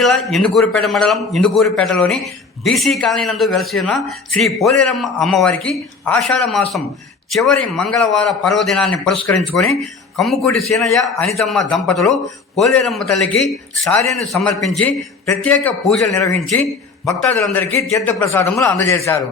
జిల్లా ఇందుకూరుపేట మండలం ఇందుకూరుపేటలోని BC colony నందు వెలసిన శ్రీ పోలేరమ్మ అమ్మవారికి ఆషాఢ మాసం చివరి మంగళవార పర్వదినాన్ని పురస్కరించుకొని కమ్ముకూటి సీనయ్య అనితమ్మ దంపతులు పోలేరమ్మ తల్లికి సారెను సమర్పించి ప్రత్యేక పూజలు నిర్వహించి భక్తాదులందరికీ తీర్థప్రసాదములు అందజేశారు.